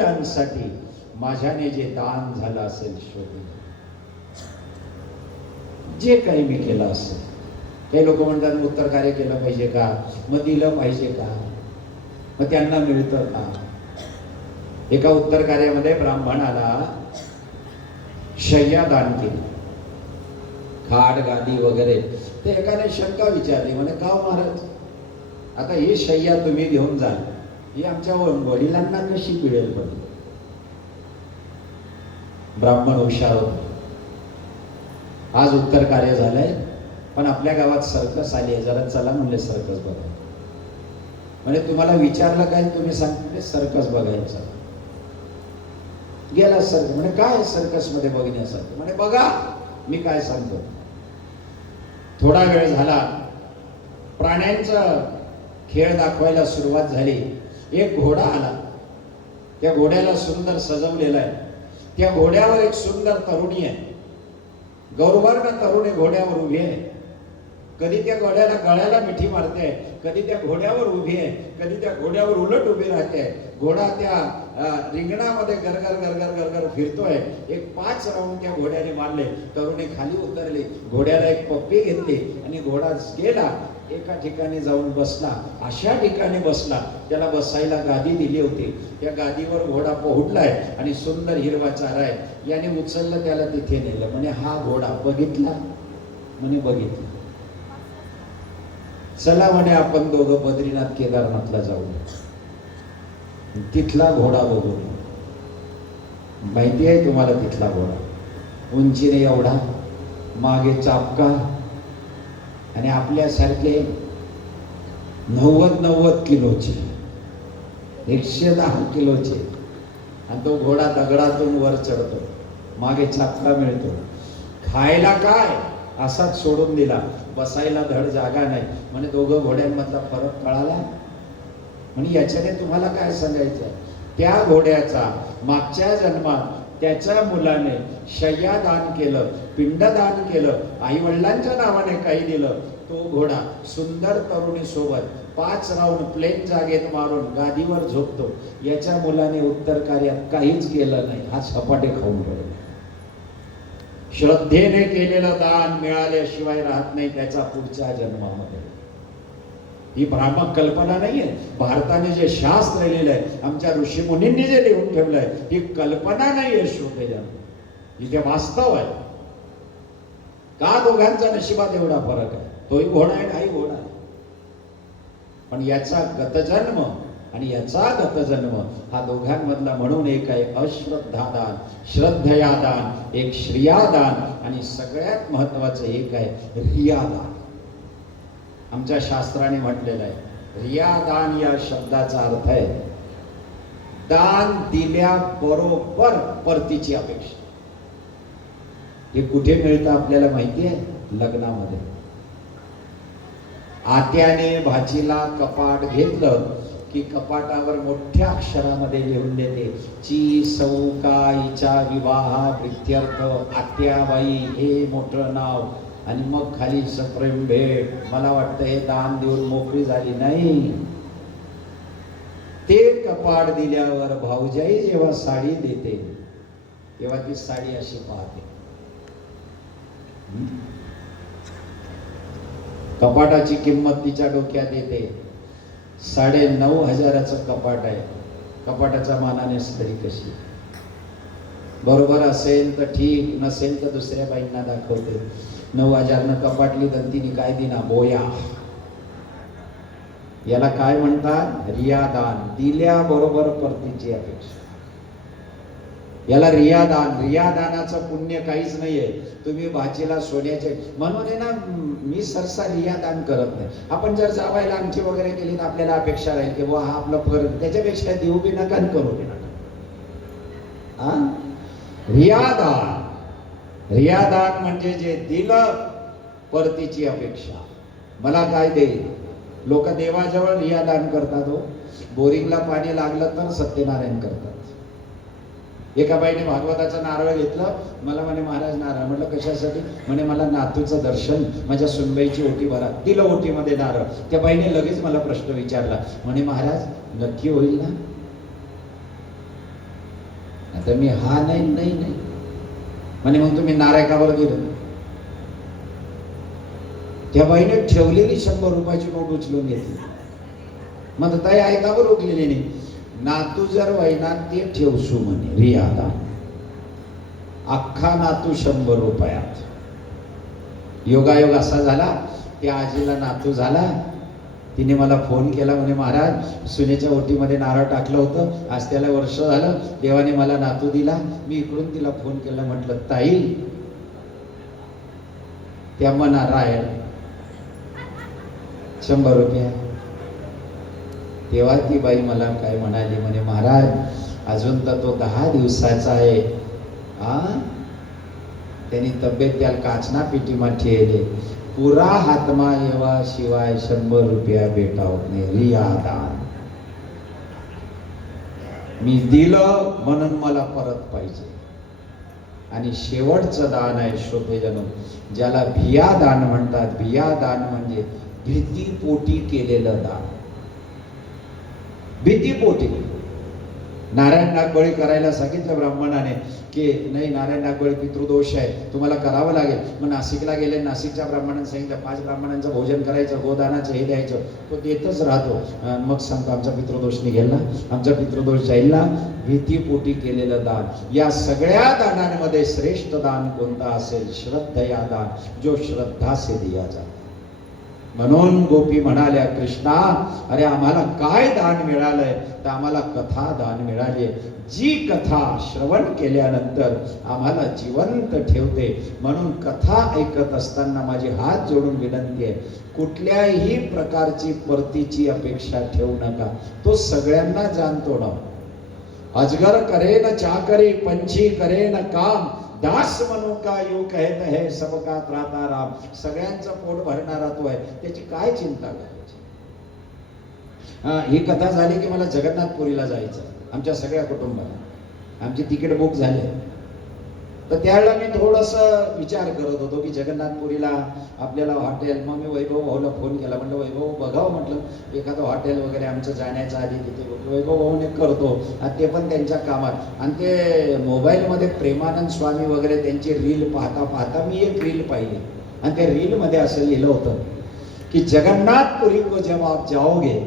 वडिलांसाठी माझ्याने जे दान झालं असेल शोधून, जे काही मी केलं असेल. काही लोक म्हणतात उत्तर कार्य केलं पाहिजे का, मग दिलं पाहिजे का, मग त्यांना मिळतं का. एका उत्तर कार्यामध्ये ब्राह्मणाला शय्या दान केली, खाट गादी वगैरे. ते एकाने शंका विचारली, म्हणे का महाराज, आता ही शय्या तुम्ही घेऊन जाल, ही आमच्या वडिलांना कशी मिळेल. पण ब्राह्मण हुशार होते. आज उत्तर कार्य झालंय, पण आपल्या गावात सर्कस आली आहे, जरा चला म्हणले सर्कस बघा. म्हणजे तुम्हाला विचारलं काय, तुम्ही सांगते सर्कस बघायचं. गेला सर्कस. म्हणजे काय सर्कस मध्ये बघण्यासाठी, म्हणजे बघा मी काय सांगतो. थोडा वेळ झाला, प्राण्यांचा खेळ दाखवायला सुरुवात झाली. एक घोडा आला, त्या घोड्याला सुंदर सजवलेला आहे. त्या घोड्यावर एक सुंदर तरुणी आहे, गौरवर्ण तरुणी घोड्यावर उभी आहे. कधी त्या घोड्याला गळ्याला मिठी मारते, कधी त्या घोड्यावर उभी आहे, कधी त्या घोड्यावर उलट उभी राहते. घोडा त्या रिंगणामध्ये गरगर गरगर गरगर फिरतोय. एक 5 राऊंड त्या घोड्याने मारले. तरुणी खाली उतरली, घोड्याला एक पप्पी घेतली आणि घोडा गेला एका ठिकाणी जाऊन बसला. अशा ठिकाणी बसला त्याला बसायला गादी दिली होती. त्या गादीवर घोडा पोहडलाय आणि सुंदर हिरवा चारा आहे. याने उचललं, त्याला तिथे नेलं. म्हणे हा घोडा बघितला, म्हणे बघितला. चला म्हणे आपण दोघं बद्रीनाथ केदारनाथला जाऊ, तिथला घोडा बघू. माहिती आहे तुम्हाला तिथला घोडा, उंचीने एवढा, मागे चापका, आणि आपल्यासारखे 90 किलोचे, 110 किलोचे. आणि तो घोडा दगडातून वर चढतो, मागे चापका मिळतो. खायला काय असाच सोडून दिला, बसायला धड जागा नाही. म्हणे दोघं घोड्यांमधला फरक कळाला. म्हणजे याच्याने तुम्हाला काय सांगायचं, त्या घोड्याचा मागच्या जन्मात त्याच्या मुलाने शय्यादान केलं, पिंडदान केलं, आई वडिलांच्या नावाने काही दिलं. तो घोडा सुंदर तरुणी सोबत 5 राऊंड प्लेन जागेत मारून गादीवर झोपतो. याच्या मुलाने उत्तर कार्यात काहीच केलं नाही, हा सपाटे खाऊन पडला. श्रद्धेने केलेलं दान मिळाल्याशिवाय राहत नाही त्याचा पुढच्या जन्मामध्ये. ही भ्रामक कल्पना नाहीये. भारताने जे शास्त्र लिहिलंय, आमच्या ऋषीमुनींनी जे लिहून ठेवलंय, ही कल्पना नाहीये श्रोतेजन, इथे वास्तव आहे. का दोघांचा नशिबात एवढा फरक आहे, तोही घोडा आहे, हाही घोडा आहे. पण याचा गतजन्म आणि याचा गतजन्म हा दोघांमधला म्हणून एक आहे अश्रद्धादान, श्रद्धयादान, एक श्रियादान, आणि सगळ्यात महत्वाचं एक आहे रियादान. आमच्या शास्त्राने म्हटलेलं आहे, रियादान या शब्दाचा अर्थ आहे दान दिल्याबरोबर परतीची अपेक्षा. हे कुठे मिळतं आपल्याला माहिती आहे? लग्नामध्ये. आत्याने भाचीला कपाट घेतलं की कपाटावर मोठ्या अक्षरामध्ये लिहून देते, ची सौकाईचा विवाह प्रित्यर्थ आत्याबाई, हे मोठं नाव. आणि मग खाली सप्रेम भेट. मला वाटतं हे दान देऊन मोकळी झाली नाही. ते कपाट दिल्यावर भाऊजाई जेव्हा साडी देते तेव्हा ती साडी अशी पाहते. कपाटाची किंमत तिच्या डोक्यात येते. 9,500चं कपाट आहे. कपाटाच्या मानाने स्त्री कशी, बरोबर असेल तर ठीक, नसेल तर दुसऱ्या बाईंना दाखवते. 9,000 कपाटली तर तिने काय दिना, बोया. याला काय म्हणतात? रियादान. दिल्याबरोबर परतीची अपेक्षा, याला रियादान. रियादानाचं पुण्य काहीच नाहीये. तुम्ही भाचीला सोन्याचे, म्हणून आहे ना, मी सरसा रियादान करत नाही. आपण जर जावायला अंगठी वगैरे केली तर आपल्याला अपेक्षा राहील की हा आपलं फरक, त्याच्यापेक्षा देऊ बी नका करू बी नका. रियादान. रियादान म्हणजे जे दिलं परतीची अपेक्षा. मला काय देईल? लोक देवाजवळ रियादान करतात हो. बोरिंगला पाणी लागलं तर सत्यनारायण करतात. एका बाईने भागवताचं नारळ घेतलं, मला म्हणे महाराज नारळ. म्हटलं कशासाठी? म्हणे मला नातूचं दर्शन, माझ्या सुनबाईची ओटी भरा. दिलं ओटीमध्ये नारळ. त्या बाईने लगेच मला प्रश्न विचारला, म्हणे महाराज नक्की होईल ना? आता मी हा नाही नाही नाही म्हणे. मग तुम्ही नाराय कावर दिलं? त्या बाईने ठेवलेली 100 रुपयाची नोट उचलून घेतली. मग ताई ऐकावर उठलेली नाही. नातू जर वैना ते ठेवसू म्हणे रियादा, अख्खा नातू 100 रुपयात. योगायोग असा झाला, त्या आजीला नातू झाला. तिने मला फोन केला म्हणे, महाराज सुनेच्या ओटीमध्ये नारळ टाकलं होतं, आज त्याला वर्ष झालं, देवाने मला नातू दिला. मी इकडून तिला फोन केला, म्हटलं ताई त्या नारायण 100 रुपये. तेव्हा ती बाई मला काय म्हणाली म्हणे, महाराज अजून तर तो 10 दिवसाचा आहे. त्यांनी तब्येत त्याला काचना पेटीमा ठेवले. पुरा हातमा येवा शिवाय 100 रुपया भेटावत नाही. रियादान मी दिलं म्हणून मला परत पाहिजे. आणि शेवटचं दान आहे श्रोतेजनो, ज्याला भिया दान म्हणतात. भिया दान म्हणजे भीतीपोटी केलेलं दान. भीतीपोटी. नारायण नागबळी करायला सांगितलं ब्राह्मणाने की नाही, नारायण नागबळी पितृदोष आहे, तुम्हाला करावं लागेल. मग नाशिकला गेले, नाशिकच्या ब्राह्मणांनी सांगितलं 5 ब्राह्मणांचं भोजन करायचं, गोदानाचं हे द्यायचं. तो देतच राहतो. मग सांगतो आमचा पितृदोष निघेल ना, आमचा पितृदोष जाईल ना. भीतीपोटी केलेलं दान. या सगळ्या दानांमध्ये श्रेष्ठ दान कोणता असेल? श्रद्धया दान, जो श्रद्धा से दिया जातो. म्हणून गोपी म्हणाल्या, कृष्णा अरे आम्हाला काय दान मिळालंय? तर आम्हाला कथा दान मिळाली. जी कथा श्रवण केल्यानंतर आम्हाला जिवंत ठेवते. म्हणून कथा ऐकत असताना माझी हात जोडून विनंती आहे, कुठल्याही प्रकारची परतीची अपेक्षा ठेवू नका. तो सगळ्यांना जाणतो ना. अजगर करे न चाकरी, पंछी करे न काम, दास म्हणू का यू कहत है सबका त्राता राम. सगळ्यांचं पोट भरणारा तो आहे, त्याची काय चिंता करायची? ही कथा झाली की मला जगन्नाथपुरीला जायचं आमच्या सगळ्या कुटुंबाला. आमची तिकीट बुक झाले. तर त्यावेळेला मी थोडस विचार करत होतो की जगन्नाथपुरीला आपल्याला हॉटेल. मग मी वैभव भाऊला फोन केला, म्हटलं वैभव बघावं म्हटलं एखादं हॉटेल वगैरे आमचं जाण्याच्या आधी तिथे. वैभव भाऊने करतो, ते पण त्यांच्या कामात. आणि ते मोबाईलमध्ये प्रेमानंद स्वामी वगैरे त्यांची रील पाहता पाहता मी एक रील पाहिली. आणि त्या रीलमध्ये असं लिहिलं होतं की जगन्नाथपुरी को जब आप जाओगे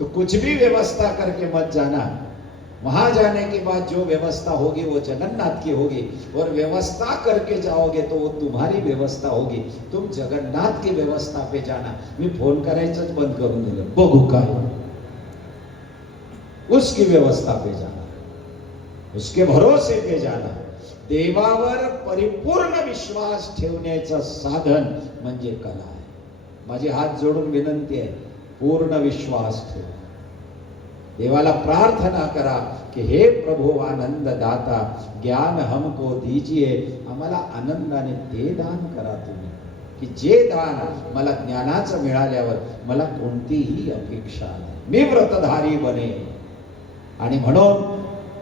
तो कुछ भी व्यवस्था करके मत जाना. वहां जाने के बाद जो व्यवस्था होगी वो जगन्नाथ की होगी, और व्यवस्था करके जाओगे तो वो तुम्हारी व्यवस्था होगी. तुम जगन्नाथ की व्यवस्था पे जाना. मी फोन करायचंच बंद करून दिलं. बघू काय, उसकी व्यवस्था पे जाना, उसके भरोसे पे जाना. देवावर परिपूर्ण विश्वास ठेवण्याचं साधन म्हणजे कला आहे. माझी हात जोडून विनंती आहे, पूर्ण विश्वास ठेवा. देवाला प्रार्थना करा की हे प्रभु आनंद दाता, ज्ञान हमको दीजिए. आम्हाला आनंदाने ते दान करा तुम्ही, की जे दान मला ज्ञानाचं मिळाल्यावर मला कोणतीही अपेक्षा नाही, मी व्रतधारी बने. आणि म्हणून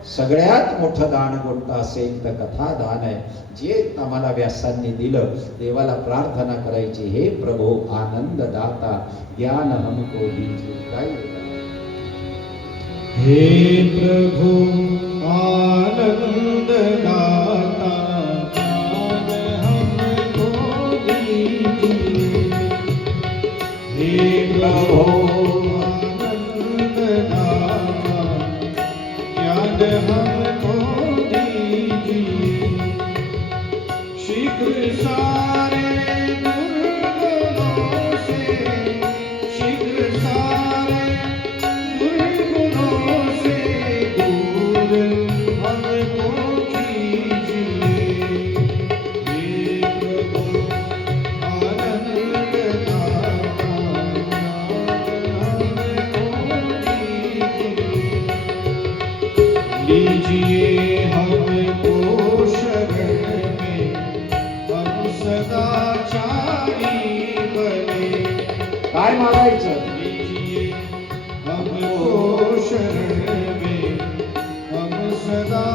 सगळ्यात मोठं दान कोणतं असेल तर कथा दान आहे, जे आम्हाला व्यासांनी दिलं. देवाला प्रार्थना करायची, हे प्रभु आनंद दाता, ज्ञान हमको दीजिए. काय हे प्रभु आनंद दाता, ज्ञान हमको दीजिए. हे प्रभु आनंद दाता, ज्ञान हमको दीजिए. शीघ्र सारे दुर्गुणों से, शीघ्र सारे दुर्गुणों से दूर हमको कीजिए. हे प्रभु आनंद दाता, लीजिए हमको शरण में, हम सदाचारी बने. काय मागायचं? लीजिए हमको शरण में, हम सदा